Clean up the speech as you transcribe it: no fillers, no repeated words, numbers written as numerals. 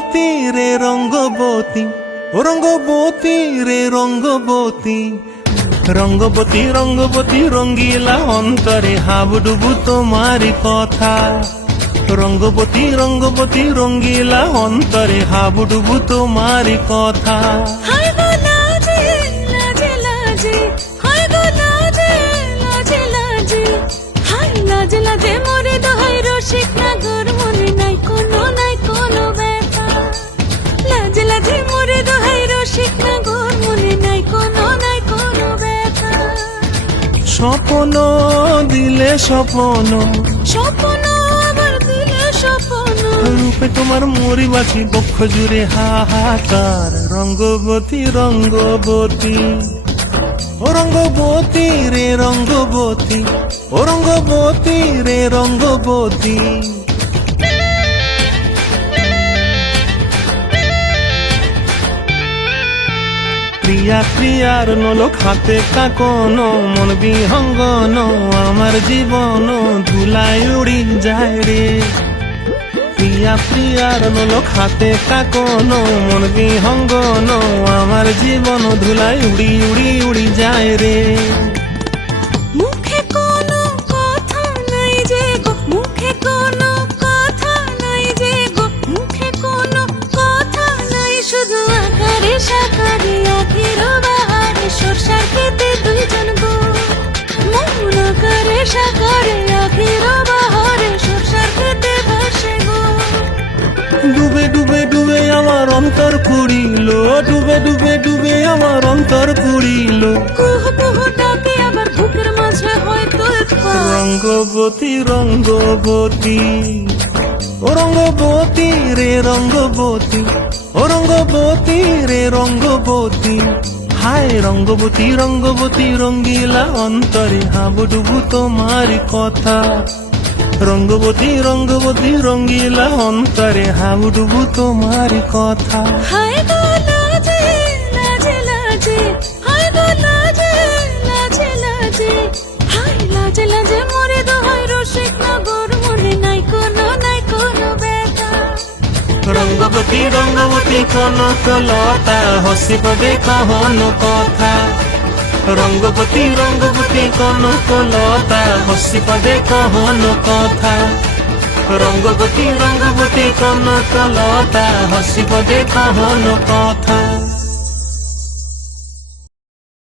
রঙ্গবতী রে রঙ্গবতী, ও রঙ্গবতী রে রঙ্গবতী, রঙ্গবতী রঙ্গবতী রঙ্গিলা অন্তরে হাবুডুবু তোমারি কথা। রঙ্গবতী রঙ্গবতী রঙ্গিলা অন্তরে হাবুডুবু তোমারি কথা। হায় গো লাজে লাজে লাজে, হায় গো লাজে লাজে লাজে, হায় লাজে লাজে মোরে দোহাই রসিক নাগর মনে নাই কোনো ব্যথা। লাজে লাজে মোরে দোহাই রসিক নাগর মনে নাই কোনো ব্যথা। স্বপ্ন দিলে স্বপ্ন, স্বপ্ন আবার দিলে স্বপ্ন, রূপে তোমার মরি বাছি বক্ষ জুড়ে হাহাকার। রঙ্গবতী রঙ্গবতী, ও রঙ্গবতী রে রঙ্গবতী, ও রঙ্গবতী রে রঙ্গবতী। প্রিয়া প্রিয়ার নলক হাতে কাকন, মন বিহঙ্গন আমার জীবন ধুলায় উড়ি যায় রে। প্রিয়া প্রিয়ার নলক হাতে কাকন, মন বিহঙ্গন আমার জীবন ধুলায় উড়ি উড়ি উড়ি যায় রে। মুখে কোনো কথা নাই যে গো, মুখে কোনো কথা নাই যে গো, মুখে কোনো কথা নাই, শুধু আকারে সাকারে আখির বাহারে সরষার খেতে দুইজন গো। মন আকারে সাকারে আখির বাহারে সরষার খেতে ভাসে গো। ডুবে ডুবে ডুবে আমার অন্তর কুড়িল, ডুবে ডুবে ডুবে আমার অন্তর কুড়িল। কুহু কুহু ডাকে আবার বুকের মাঝে হয়তো উৎপাত। রঙ্গবতী রঙ্গবতী, ও রঙ্গবতী রে রঙ্গবতী, ও রঙ্গবতী রে রঙ্গবতী। হায় রঙ্গবতী রঙ্গবতী রঙ্গিলা অন্তরে হাবুডুবু তোমারি কথা। রঙ্গবতী রঙ্গবতী রঙ্গিলা অন্তরে হাবুডুবু তোমারি কথা। হায় গো লাজে লাজে লাজে, হায় গো লাজে লাজে লাজে, হায় লাজে লাজে মোরে দোহাই রসিক নগর মনে নাই কোনো ব্যথা। রঙ্গবতী রঙ্গবতী কনকলতা হসিব কহন কথা। রঙ্গবতী রঙ্গবতী কনকলতা হসিব কহন কথা। রঙ্গবতী রঙ্গবতী কনকলতা হসিব কহন কথা।